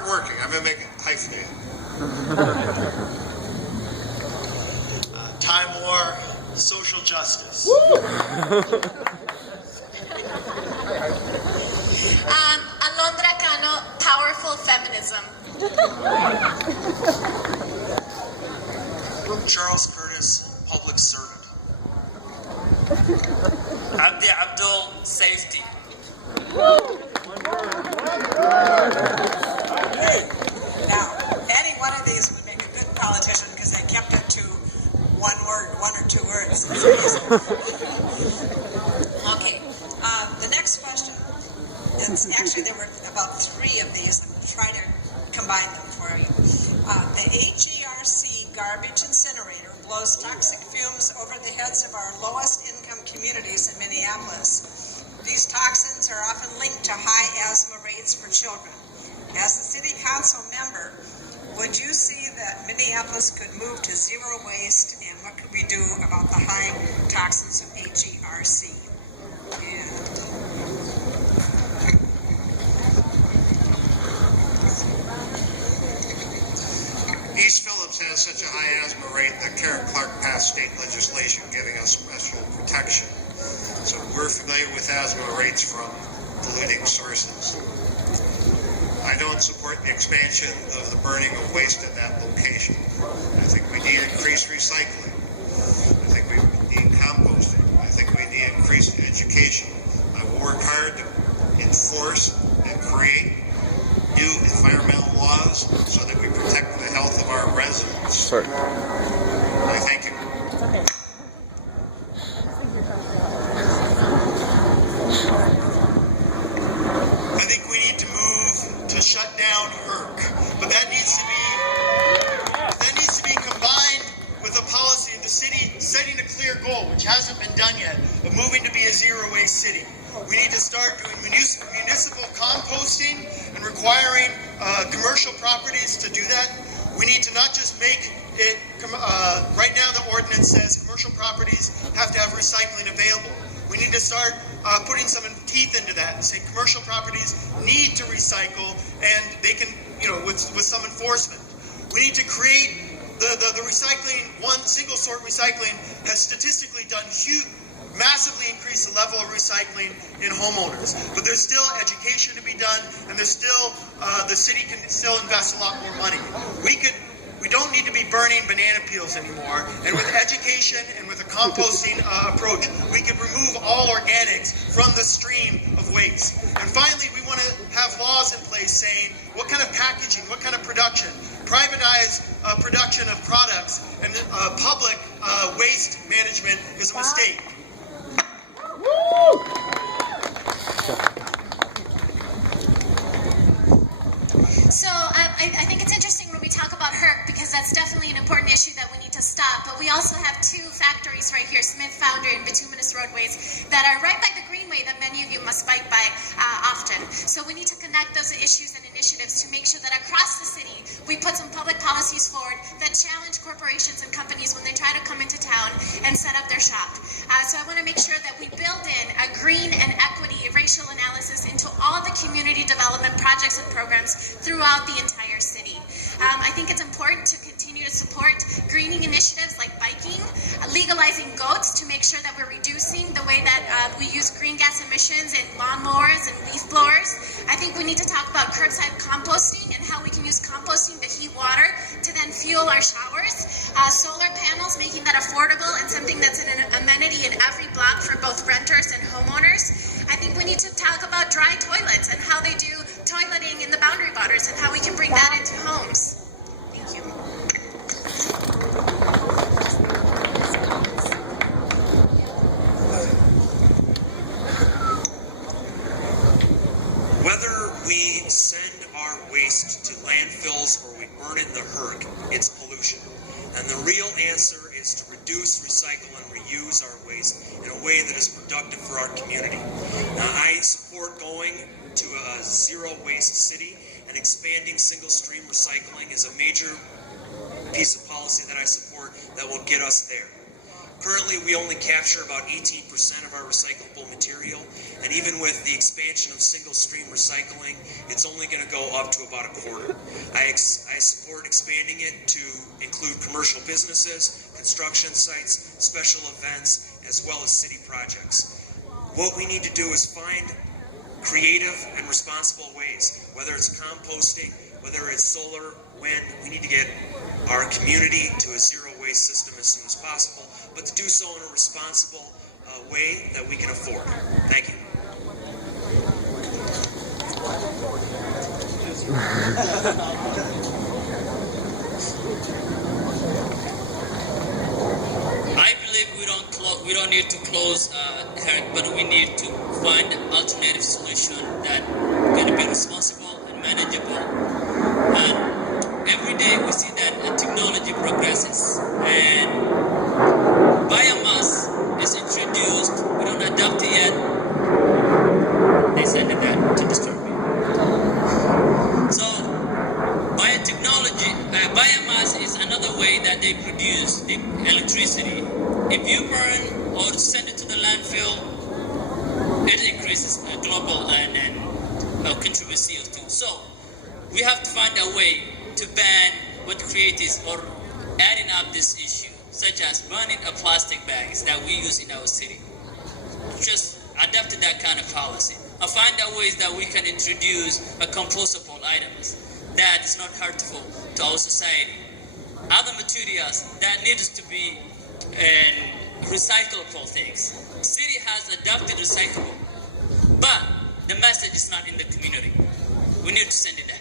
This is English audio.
hardworking. I'm going to make it hyphenated. Time war, social justice. Alondra Cano, powerful feminism. Charles Curtis, public servant. Abdi Abdul, safety. Now, any one of these would make a good politician because they kept it to one word, one or two words. Okay, the next question. Actually, there were about three of these. I'm going to try to combine them for you. The HERC garbage incinerator blows toxic fumes over the heads of our lowest income communities in Minneapolis. These toxins are often linked to high asthma rates for children. As a city council member, would you see that Minneapolis could move to zero waste, and what could we do about the high toxins of HERC? East Phillips has such a high asthma rate that Karen Clark passed state legislation giving us special protection. So we're familiar with asthma rates from polluting sources. I don't support the expansion of the burning of waste at that location. I think we need increased recycling. I think we need composting. I think we need increased education. I will work hard to enforce and create new environmental laws so that we protect the health of our residents. Sorry. I thank you. I think we need to move to shut down HERC, but that needs to be combined with a policy of the city setting a clear goal, which hasn't been done yet, of moving to be a zero waste city. We need to start doing municipal composting and requiring commercial properties to do that. We need to not just make it, right now the ordinance says commercial properties have to have recycling available. We need to start putting some teeth into that and say commercial properties need to recycle, and they can, with some enforcement. We need to create the recycling, one single sort recycling has statistically done massively increase the level of recycling in homeowners. But there's still education to be done, and there's still, the city can still invest a lot more money. We don't need to be burning banana peels anymore, and with education and with a composting approach, we can remove all organics from the stream of waste. And finally, we want to have laws in place saying what kind of packaging, what kind of production, privatized production of products, and public waste management is a mistake. So I think it's interesting when we talk about HERC, because that's definitely an important issue that we need to stop. But we also have two factories right here, Smith Foundry and Bituminous Roadways, that are right by the Greenway that many of you must bike by often. So we need to connect those issues and initiatives to make sure that across the city we put some public policies forward that challenge corporations and companies when they try to come into town and set up their shop. So I want to make sure that we build in a green and equity racial analysis into all the community development projects and programs throughout the entire city. I think it's important to continue to support greening initiatives like biking, legalizing goats to make sure that we're reducing the way that we use green gas emissions in lawnmowers and leaf blowers. I think we need to talk about curbside composting and how we can use composting to heat water to then fuel our showers. Solar panels, making that affordable and something that's an amenity in every block for both renters and homeowners. I think we need to talk about dry toilets and how they do toileting in the boundary waters and how we can bring that into homes. Thank you. Whether we send our waste to landfills or we burn it in the HERC, it's pollution. And the real answer is to reduce, recycle, and reuse our waste in a way that is productive for our community. Now, I support going to a zero waste city, and expanding single stream recycling is a major piece of policy that I support that will get us there. Currently, we only capture about 18% of our recyclable material, And even with the expansion of single stream recycling, it's only going to go up to about a quarter. I support expanding it to include commercial businesses, construction sites, special events, as well as city projects. What we need to do is find creative and responsible ways, whether it's composting, whether it's solar, wind. We need to get our community to a zero waste system as soon as possible, but to do so in a responsible way that we can afford. Thank you. I believe we don't need to close HERC, but we need to find an alternative solution that can be responsible and manageable. And every day we see that technology progresses, and biomass is introduced. We don't adopt it yet. They said that to disturb me. So biomass is another way that they produce the electricity. If you burn or send it to the landfill, it increases global and contributes CO2. So we have to find a way to ban what creates or adding up this issue, such as burning plastic bags that we use in our city. Just adapt to that kind of policy. I find out ways that we can introduce compostable items that is not hurtful to our society. Other materials that needs to be recyclable things. City has adopted recyclable, but the message is not in the community. We need to send it out.